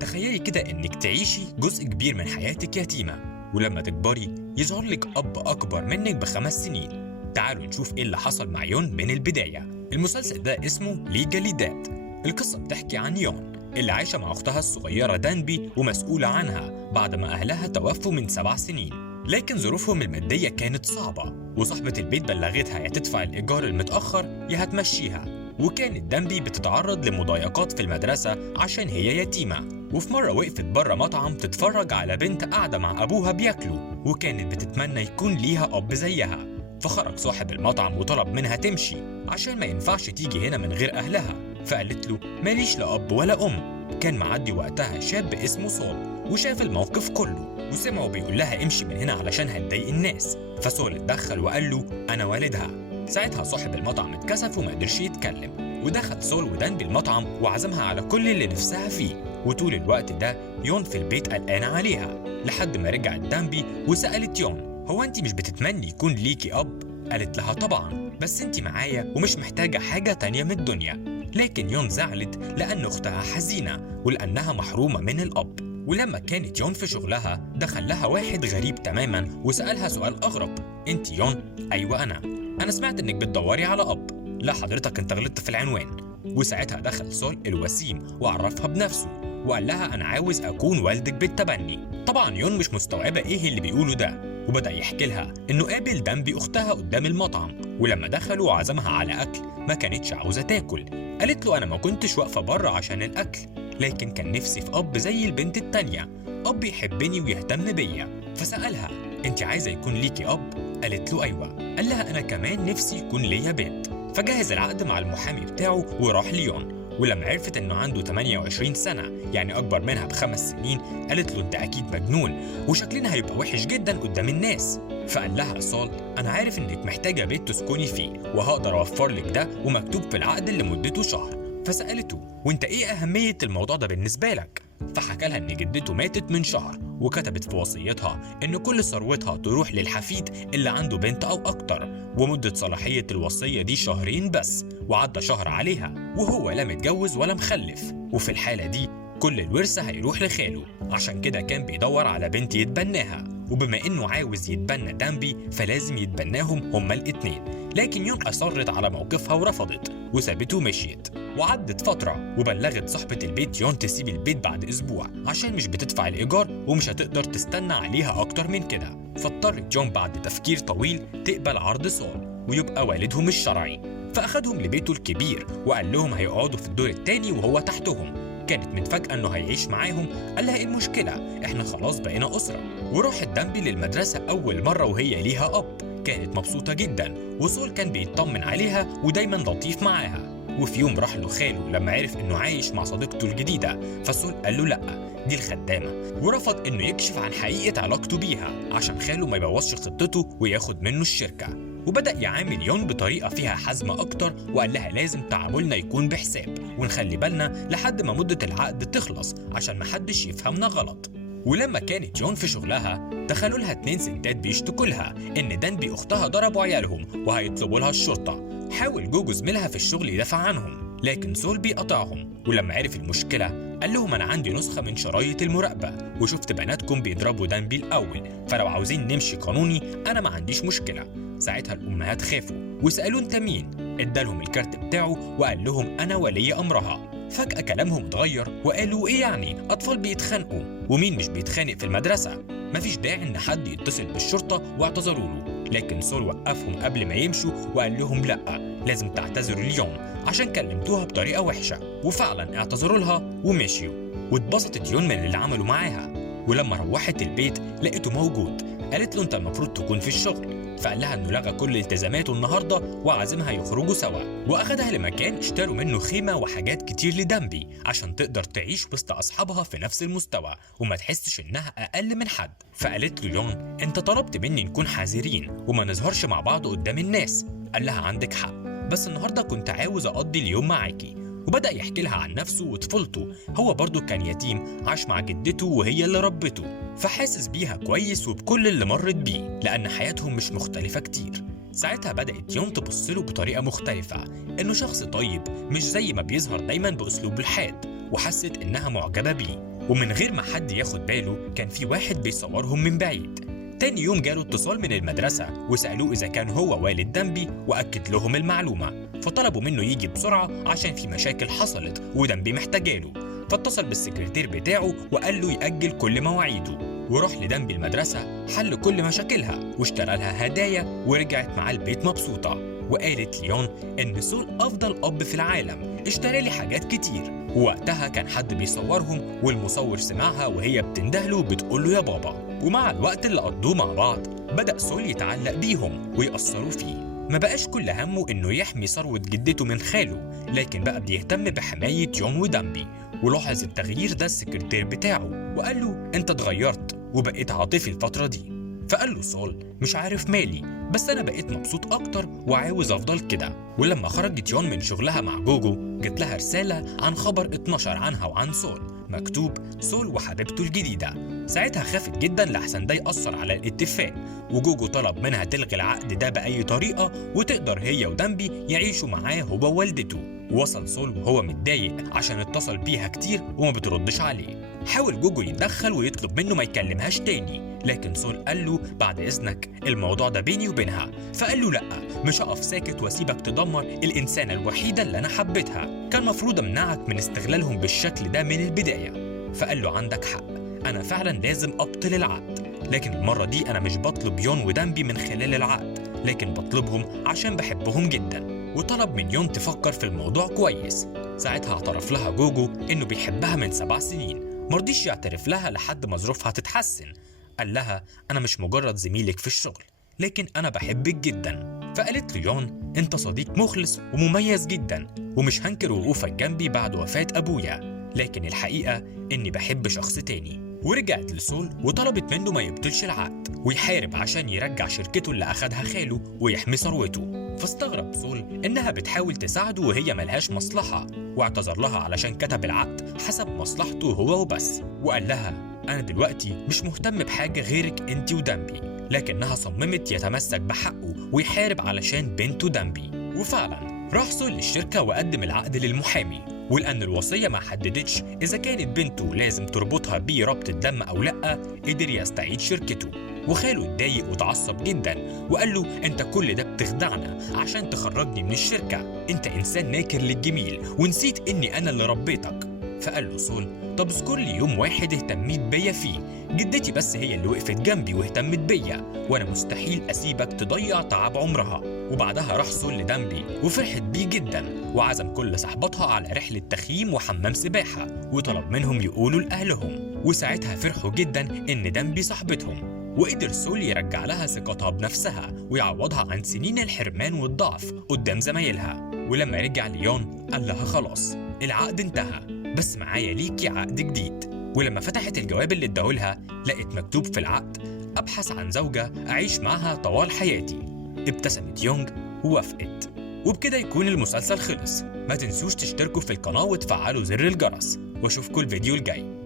تخيلي كده إنك تعيشي جزء كبير من حياتك يتيمة، ولما تكبري يظهر لك أب أكبر منك ب5 سنين. تعالوا نشوف إيه اللي حصل مع يون من البداية. المسلسل ده اسمه ليجالي داد. القصة بتحكي عن يون اللي عايشة مع أختها الصغيرة دانبي ومسؤولة عنها بعد ما أهلها توفوا من 7 سنين، لكن ظروفهم المادية كانت صعبة، وصاحبة البيت بلغتها يا تدفع الإيجار المتأخر يا هتمشيها. وكانت دانبي بتتعرض لمضايقات في المدرسة عشان هي يتيمة. وفي مرة وقفت بره مطعم تتفرج على بنت قاعدة مع أبوها بياكلوا، وكانت بتتمنى يكون ليها أب زيها. فخرج صاحب المطعم وطلب منها تمشي عشان ما ينفعش تيجي هنا من غير أهلها، فقالت له ماليش لا أب ولا أم. كان معدي وقتها شاب اسمه سول وشاف الموقف كله وسمعه بيقول لها امشي من هنا علشان هتضايق الناس. فسول اتدخل وقال له أنا والدها. ساعتها صاحب المطعم اتكسف وما قدرش يتكلم، ودخل سول ودانبي المطعم وعزمها على كل اللي نفسها فيه. وطول الوقت ده يون في البيت قلقان عليها، لحد ما رجعت دانبي وسألت يون هو انت مش بتتمني يكون ليكي أب؟ قالت لها طبعا، بس انت معايا ومش محتاجة حاجة تانية من الدنيا. لكن يون زعلت لأن أختها حزينة ولأنها محرومة من الأب. ولما كانت يون في شغلها دخل لها واحد غريب تماما وسألها سؤال أغرب، انت يون؟ أيوة أنا سمعت إنك بتدوري على أب. لا حضرتك انت غلطت في العنوان. وساعتها دخل سول الوسيم وعرفها بنفسه وقال لها أنا عاوز أكون والدك بالتبني. طبعا يون مش مستوعبة إيه اللي بيقوله ده، وبدأ يحكي لها إنه قابل دانبي أختها قدام المطعم، ولما دخلوا وعزمها على أكل ما كانتش عاوزة تاكل. قالت له أنا ما كنتش واقفة بره عشان الأكل، لكن كان نفسي في أب زي البنت التانية، أب يحبني ويهتم بيا. فسألها أنت عايزة يكون ليكي أب؟ قالت له أيوة. قال لها أنا كمان نفسي يكون ليا بنت. فجهز العقد مع المحامي بتاعه وراح ليون. ولما عرفت انه عنده 28 سنة يعني اكبر منها ب5 سنين، قالت له انت اكيد مجنون وشكلنا هيبقى وحش جدا قدام الناس. فقال لها سول انا عارف انك محتاجة بيت تسكني فيه وهقدر اوفر لك ده ومكتوب في العقد اللي مدته شهر. فسألته وانت ايه اهمية الموضوع ده بالنسبة لك؟ فحكى لها ان جدته ماتت من شهر وكتبت في وصيتها ان كل ثروتها تروح للحفيد اللي عنده بنت او اكتر، ومدة صلاحية الوصية دي 2 بس، وعدى شهر عليها وهو لا متجوز ولا مخلف. وفي الحالة دي كل الورث هيروح لخاله، عشان كده كان بيدور على بنت يتبناها. وبما انه عاوز يتبنى دانبي فلازم يتبناهم هما الاتنين، لكن يون اصرت على موقفها ورفضت وسابته ومشيت. وعدت فترة وبلغت صاحبة البيت يون تسيب البيت بعد اسبوع عشان مش بتدفع الايجار ومش هتقدر تستنى عليها اكتر من كده. فاضطرت يون بعد تفكير طويل تقبل عرض سول ويبقى والدهم الشرعي. فاخدهم لبيته الكبير وقال لهم هيقعدوا في الدور التاني وهو تحتهم. كانت متفاجئة انه هيعيش معاهم. قال لها ايه المشكلة؟ احنا خلاص بقينا اسرة. وراحت دانبي للمدرسة اول مرة وهي ليها اب. كانت مبسوطة جدا وسول كان بيطمن عليها ودايما لطيف معاها. وفي يوم راح له خاله لما عرف انه عايش مع صديقته الجديدة، فسول قال له لا دي الخدامة، ورفض انه يكشف عن حقيقة علاقته بيها عشان خاله ما يبوظش خطته وياخد منه الشركة. وبدأ يعامل يون بطريقة فيها حزم أكتر وقال لها لازم تعاملنا يكون بحساب ونخلي بالنا لحد ما مدة العقد تخلص عشان محدش يفهمنا غلط. ولما كانت يون في شغلها دخلوا لها 2 ستات بيشتكوا لها إن دانبي أختها ضربوا عيالهم وهيطلبوا لها الشرطة. حاول جوجو زميلها في الشغل يدافع عنهم، لكن سول بيقطعهم. ولما عرف المشكلة قال لهم أنا عندي نسخة من شرايط المراقبة وشفت بناتكم بيضربوا دانبي الأول، فلو عاوزين نمشي قانوني أنا ما عنديش مشكلة. ساعتها الأمهات خافوا وسألوا أنت مين؟ ادالهم الكارت بتاعه وقال لهم أنا ولي أمرها. فجأة كلامهم اتغير وقالوا إيه يعني أطفال بيتخانقوا؟ ومين مش بيتخانق في المدرسة؟ مفيش داعي إن حد يتصل بالشرطة واعتذروا له. لكن سول وقفهم قبل ما يمشوا وقال لهم لأ لازم تعتذروا اليوم عشان كلمتوها بطريقة وحشة. وفعلا اعتذروا لها ومشيوا. واتبسطت يون من اللي عملوا معاها. ولما روحت البيت لقيته موجود. قالت له انت المفروض تكون في الشغل. فقال لها انه لغى كل التزاماته النهارده وعازمها يخرجوا سوا. واخدها لمكان اشتروا منه خيمه وحاجات كتير لدانبي عشان تقدر تعيش وسط اصحابها في نفس المستوى وما تحسش انها اقل من حد. فقالت له يون انت طلبت مني نكون حذرين وما نظهرش مع بعض قدام الناس. قال لها عندك حق، بس النهارده كنت عاوز اقضي اليوم معاكي. وبدأ يحكي لها عن نفسه وطفولته. هو برضه كان يتيم عاش مع جدته وهي اللي ربته، فحاسس بيها كويس وبكل اللي مرت بيه لأن حياتهم مش مختلفة كتير. ساعتها بدأت يون تبصله بطريقة مختلفة، إنه شخص طيب مش زي ما بيظهر دايما بأسلوبه الحاد، وحست إنها معجبة بيه. ومن غير ما حد ياخد باله كان في واحد بيصورهم من بعيد. تاني يوم جاله اتصال من المدرسة وسألوه إذا كان هو والد دمبي وأكد لهم المعلومة، فطلبوا منه يجي بسرعة عشان في مشاكل حصلت ودمبي محتاجاله. فاتصل بالسكرتير بتاعه وقال له يأجل كل مواعيده، وراح لدمبي المدرسة حل كل مشاكلها واشترى لها هدايا ورجعت معاه البيت مبسوطة. وقالت ليون إن سول أفضل أب في العالم، اشترى لي حاجات كتير. ووقتها كان حد بيصورهم والمصور سمعها وهي بتندهله بتقول له يا بابا. ومع الوقت اللي قضوه مع بعض بدأ سول يتعلق بيهم ويأثروا فيه. ما بقاش كل همه إنه يحمي ثروة جدته من خاله، لكن بقى بيهتم بحماية يون ودمبي. ولاحظ التغيير ده السكرتير بتاعه وقال له أنت اتغيرت وبقيت عاطفي الفترة دي. فقال له سول مش عارف مالي، بس أنا بقيت مبسوط أكتر وعاوز أفضل كده. ولما خرجت يون من شغلها مع جوجو جت لها رسالة عن خبر اتنشر عنها وعن سول، مكتوب سول وحبيبته الجديدة. ساعتها خافت جدا لحسن ده يأثر على الاتفاق، وجوجو طلب منها تلغي العقد ده بأي طريقة وتقدر هي ودمبي يعيشوا معاه هو ووالدته. وصل سول وهو متضايق عشان اتصل بيها كتير وما بتردش عليه. حاول جوجو يتدخل ويطلب منه ما يكلمهاش تاني، لكن سول قال له بعد إذنك الموضوع ده بيني وبينها. فقال له لأ، مش هقف ساكت واسيبك تدمر الإنسانة الوحيدة اللي أنا حبيتها، كان مفروض أمنعك من استغلالهم بالشكل ده من البداية. فقال له عندك حق، أنا فعلا لازم أبطل العقد، لكن المرة دي أنا مش بطلب يون ودمبي من خلال العقد، لكن بطلبهم عشان بحبهم جدا. وطلب من يون تفكر في الموضوع كويس. ساعتها اعترف لها جوجو إنه بيحبها من 7 سنين، مرضيش يعترف لها لحد ما ظروفها تتحسن. قال لها أنا مش مجرد زميلك في الشغل، لكن أنا بحبك جدا. فقالت له يون أنت صديق مخلص ومميز جدا، ومش هنكر وقوفك جنبي بعد وفاة أبويا، لكن الحقيقة إني بحب شخص تاني. ورجعت لسول وطلبت منه ما يبطلش العقد ويحارب عشان يرجع شركته اللي أخدها خاله ويحمي ثروته. فاستغرب سول إنها بتحاول تساعده وهي ملهاش مصلحة، واعتذر لها علشان كتب العقد حسب مصلحته هو وبس. وقال لها أنا دلوقتي مش مهتم بحاجة غيرك أنت ودمبي، لكنها صممت يتمسك بحقه ويحارب علشان بنته دمبي. وفعلا راح سول للشركة وقدم العقد للمحامي، ولأن الوصية ما حددتش إذا كانت بنته لازم تربطها بيه ربط الدم أو لأ، قدر يستعيد شركته. وخاله اتضايق وتعصب جدا وقال له أنت كل ده بتخدعنا عشان تخرجني من الشركة، أنت إنسان ناكر للجميل ونسيت إني أنا اللي ربيتك. فقال له سول طب اذكر لي يوم واحد اهتميت بيا فيه، جدتي بس هي اللي وقفت جنبي واهتمت بيا، وانا مستحيل اسيبك تضيع تعب عمرها. وبعدها راح سول لدمبي وفرحت بيه جدا، وعزم كل صحباتها على رحلة تخييم وحمام سباحة، وطلب منهم يقولوا لأهلهم. وساعتها فرحوا جدا إن دمبي صاحبتهم، وقدر سول يرجع لها ثقتها بنفسها ويعوضها عن سنين الحرمان والضعف قدام زمايلها. ولما رجع ليون قال لها خلاص العقد انتهى، بس معايا ليكي عقد جديد. ولما فتحت الجواب اللي اداهولها لقت مكتوب في العقد أبحث عن زوجة أعيش معها طوال حياتي. ابتسمت يونغ ووافقت. وبكده يكون المسلسل خلص. ما تنسوش تشتركوا في القناة وتفعلوا زر الجرس، واشوفكوا الفيديو الجاي.